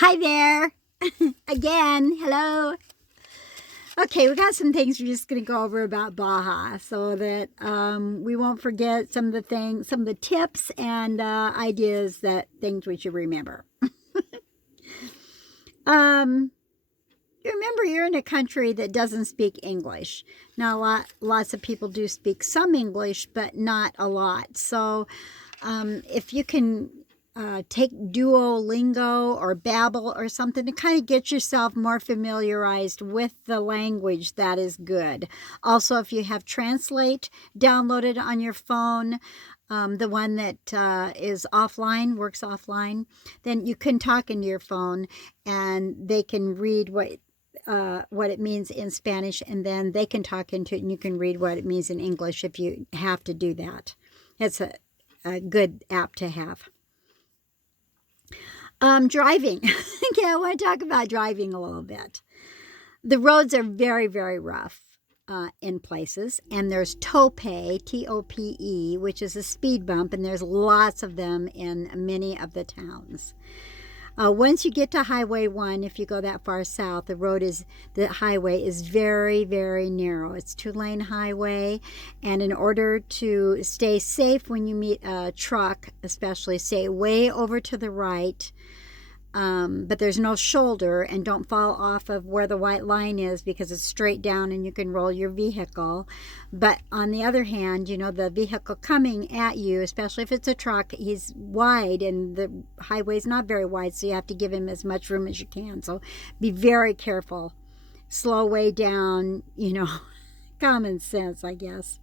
Hi there. Again, hello. Okay, we got some things we're just going to go over about Baja so that we won't forget some of the things, some of the tips and ideas things we should remember. You remember you're in a country that doesn't speak English. Now, lots of people do speak some English, but not a lot. So if you can take Duolingo or Babbel or something to kind of get yourself more familiarized with the language, that is good. Also, if you have Translate downloaded on your phone, the one that is offline, works offline, then you can talk into your phone and they can read what it means in Spanish, and then they can talk into it and you can read what it means in English if you have to do that. It's a good app to have. Driving. Okay, I want to talk about driving a little bit. The roads are very, very rough in places, and there's tope, T-O-P-E, which is a speed bump, and there's lots of them in many of the towns. Once you get to Highway 1, if you go that far south, the highway is very, very narrow. It's 2-lane highway, and in order to stay safe when you meet a truck, especially, stay way over to the right. But there's no shoulder, and don't fall off of where the white line is because it's straight down and you can roll your vehicle. But on the other hand, the vehicle coming at you, especially if it's a truck, he's wide and the highway's not very wide, so you have to give him as much room as you can. So be very careful. Slow way down, common sense, I guess.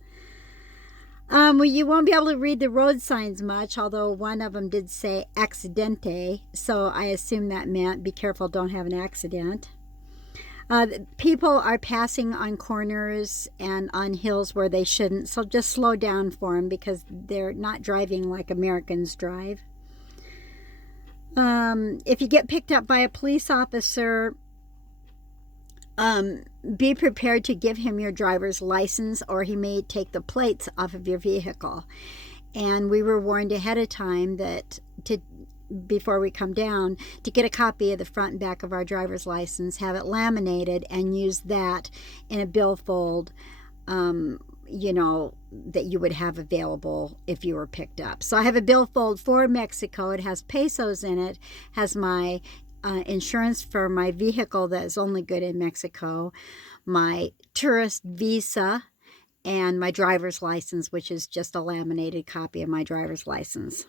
Well, you won't be able to read the road signs much, although one of them did say accidente, so I assume that meant be careful, don't have an accident. People are passing on corners and on hills where they shouldn't, so just slow down for them because they're not driving like Americans drive. If you get picked up by a police officer, be prepared to give him your driver's license, or he may take the plates off of your vehicle. And we were warned ahead of time before we come down, to get a copy of the front and back of our driver's license, have it laminated, and use that in a billfold, that you would have available if you were picked up. So I have a billfold for Mexico. It has pesos in it, has my insurance for my vehicle that is only good in Mexico, my tourist visa, and my driver's license, which is just a laminated copy of my driver's license.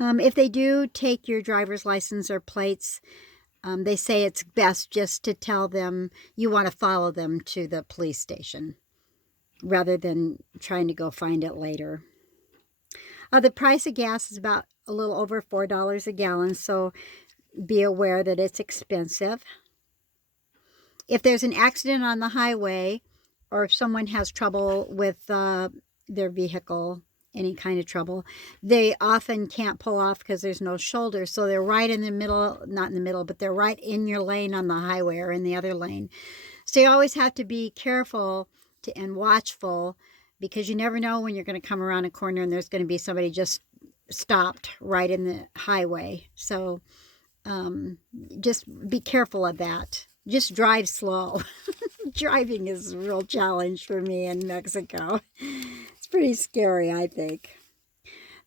If they do take your driver's license or plates, they say it's best just to tell them you want to follow them to the police station rather than trying to go find it later. The price of gas is about a little over $4 a gallon, so be aware that it's expensive. If there's an accident on the highway, or if someone has trouble with their vehicle, any kind of trouble, they often can't pull off because there's no shoulder, so they're right in the middle, not in the middle, but they're right in your lane on the highway or in the other lane. So you always have to be careful and watchful, because you never know when you're going to come around a corner and there's going to be somebody just stopped right in the highway. So just be careful of that. Just drive slow. Driving is a real challenge for me in Mexico. It's pretty scary, I think.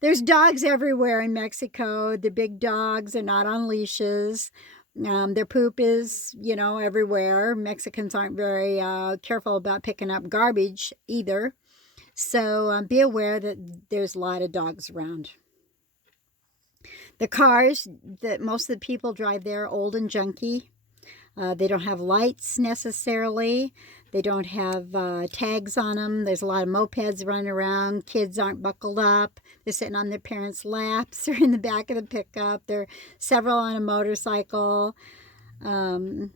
There's dogs everywhere in Mexico. The big dogs are not on leashes. Their poop is, everywhere. Mexicans aren't very careful about picking up garbage either. So be aware that there's a lot of dogs around. The cars that most of the people drive there are old and junky. They don't have lights necessarily. They don't have tags on them. There's a lot of mopeds running around. Kids aren't buckled up. They're sitting on their parents' laps or in the back of the pickup. There are several on a motorcycle. There's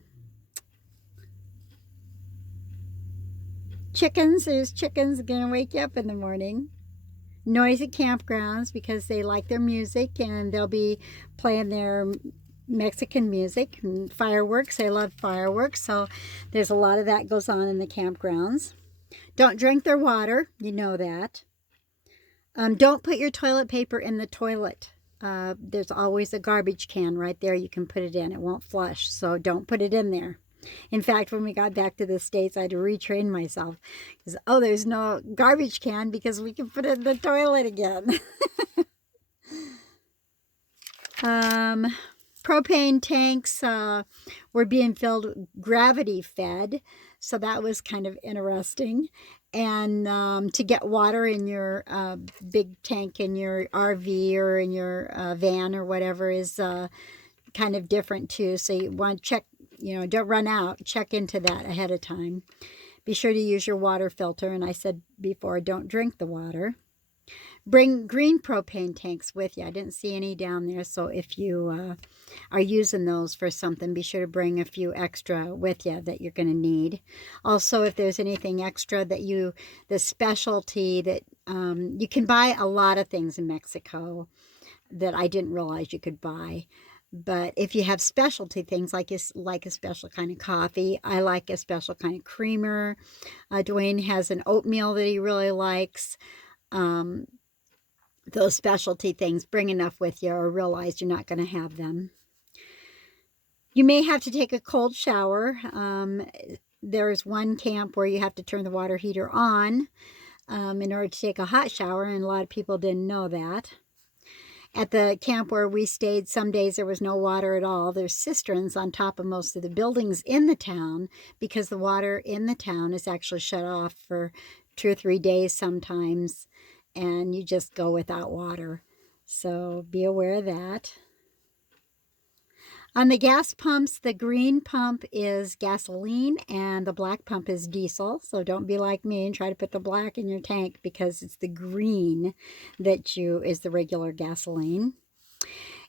chickens going to wake you up in the morning. Noisy campgrounds because they like their music and they'll be playing their Mexican music. And fireworks, they love fireworks, so there's a lot of that goes on in the campgrounds. Don't drink their water, you know that. Don't put your toilet paper in the toilet. there's always a garbage can right there you can put it in. It won't flush, so don't put it in there. In fact, when we got back to the States, I had to retrain myself. Because, oh, there's no garbage can because we can put it in the toilet again. Propane tanks were being filled gravity fed, so that was kind of interesting. And to get water in your big tank in your RV or in your van or whatever is kind of different too. So you want to check, don't run out. Check into that ahead of time. Be sure to use your water filter. And I said before, don't drink the water. Bring green propane tanks with you. I didn't see any down there, so if you are using those for something, be sure to bring a few extra with you that you're going to need. Also, if there's anything extra that the specialty that you can buy a lot of things in Mexico that I didn't realize you could buy. But if you have specialty things, like a special kind of coffee, I like a special kind of creamer. Dwayne has an oatmeal that he really likes. Those specialty things, bring enough with you or realize you're not going to have them. You may have to take a cold shower. There's one camp where you have to turn the water heater on in order to take a hot shower, and a lot of people didn't know that. At the camp where we stayed, some days there was no water at all. There's cisterns on top of most of the buildings in the town because the water in the town is actually shut off for 2 or 3 days sometimes, and you just go without water. So be aware of that. On the gas pumps, the green pump is gasoline and the black pump is diesel. So don't be like me and try to put the black in your tank because it's the green that is the regular gasoline.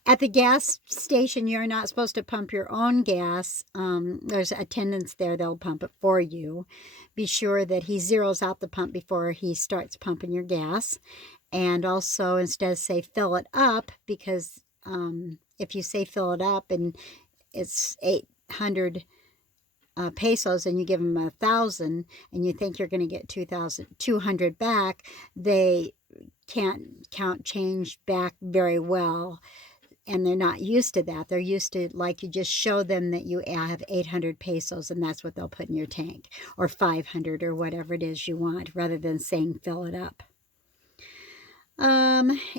At the gas station, you're not supposed to pump your own gas. There's attendants there, they'll pump it for you. Be sure that he zeroes out the pump before he starts pumping your gas. And also, instead of say fill it up, because if you say fill it up and it's 800 pesos and you give them 1,000 and you think you're going to get 2,200 back, they can't count change back very well. And they're not used to that. They're used to, like, you just show them that you have 800 pesos and that's what they'll put in your tank, or 500 or whatever it is you want, rather than saying fill it up.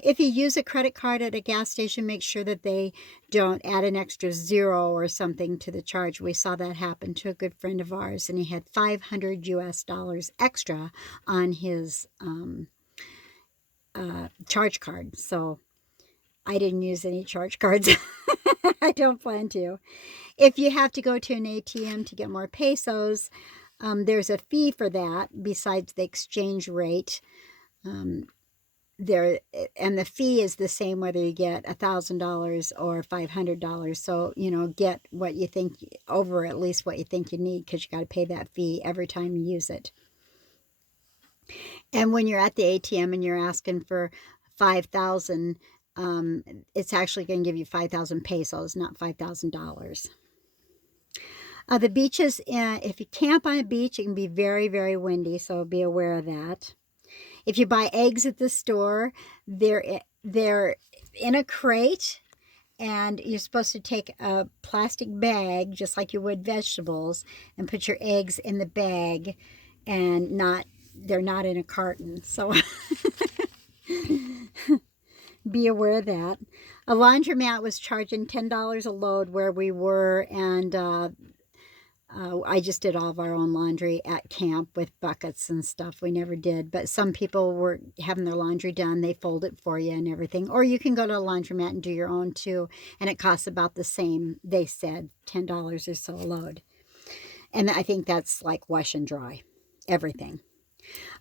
If you use a credit card at a gas station, make sure that they don't add an extra zero or something to the charge. We saw that happen to a good friend of ours, and he had $500 US extra on his charge card. So I didn't use any charge cards. I don't plan to. If you have to go to an ATM to get more pesos, there's a fee for that besides the exchange rate. And the fee is the same whether you get $1,000 or $500. So, get what you think, over at least what you think you need, because you got to pay that fee every time you use it. And when you're at the ATM and you're asking for 5,000, it's actually going to give you 5,000 pesos, not $5,000. The beaches, if you camp on a beach, it can be very, very windy, so be aware of that. If you buy eggs at the store, they're in a crate, and you're supposed to take a plastic bag, just like you would vegetables, and put your eggs in the bag, and they're not in a carton. So be aware of that. A laundromat was charging $10 a load where we were, and I just did all of our own laundry at camp with buckets and stuff. We never did, but some people were having their laundry done. They fold it for you and everything. Or you can go to a laundromat and do your own too, and it costs about the same. They said $10 or so a load. And I think that's like wash and dry, everything.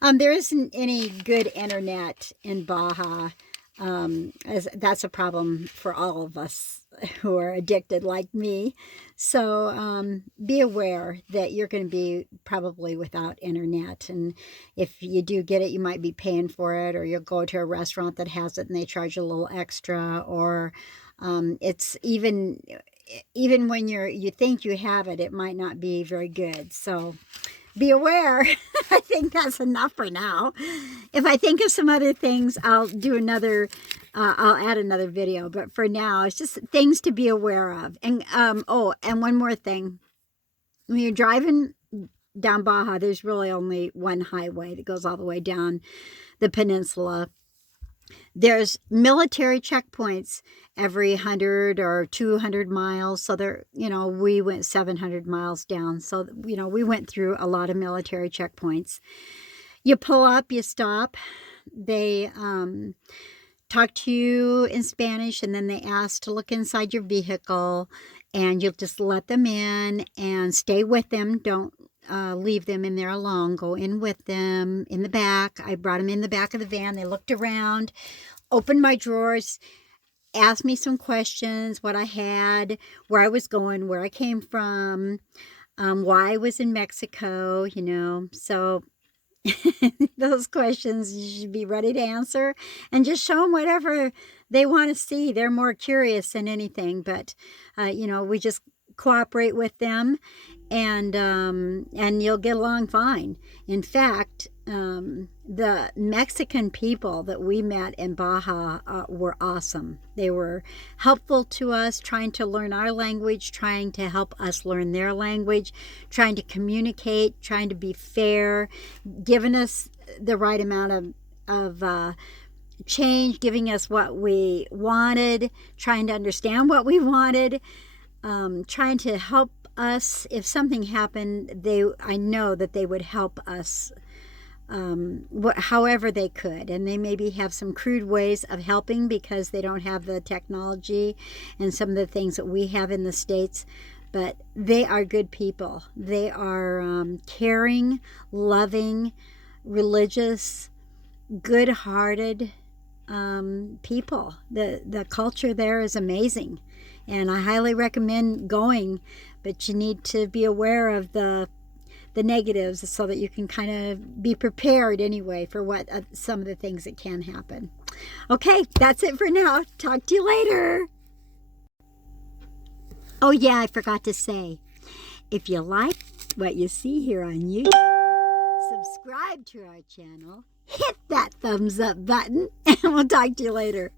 There isn't any good internet in Baja. As that's a problem for all of us who are addicted like me. So be aware that you're going to be probably without internet. And if you do get it, you might be paying for it, or you'll go to a restaurant that has it and they charge you a little extra, or it's even when you think you have it, it might not be very good. So be aware. I think that's enough for now. If I think of some other things, I'll do another, I'll add another video. But for now, it's just things to be aware of. And, oh, and one more thing. When you're driving down Baja, there's really only one highway that goes all the way down the peninsula. There's military checkpoints every 100 or 200 miles. So there, we went 700 miles down. So, we went through a lot of military checkpoints. You pull up, you stop. They talk to you in Spanish, and then they ask to look inside your vehicle, and you'll just let them in and stay with them. Don't leave them in there alone. Go in with them in the back. I brought them in the back of the van. They looked around, opened my drawers, asked me some questions, what I had, where I was going, where I came from, why I was in Mexico, So those questions you should be ready to answer, and just show them whatever they want to see. They're more curious than anything, but we just cooperate with them, and you'll get along fine. In fact, the Mexican people that we met in Baja were awesome. They were helpful to us, trying to learn our language, trying to help us learn their language, trying to communicate, trying to be fair, giving us the right amount of change, giving us what we wanted, trying to understand what we wanted, trying to help us. If something happened, I know that they would help us however they could. And they maybe have some crude ways of helping because they don't have the technology and some of the things that we have in the States. But they are good people. They are caring, loving, religious, good-hearted people. The culture there is amazing. And I highly recommend going, but you need to be aware of the negatives so that you can kind of be prepared anyway for what some of the things that can happen. Okay, that's it for now. Talk to you later. Oh yeah, I forgot to say, if you like what you see here on YouTube, subscribe to our channel, hit that thumbs up button, and we'll talk to you later.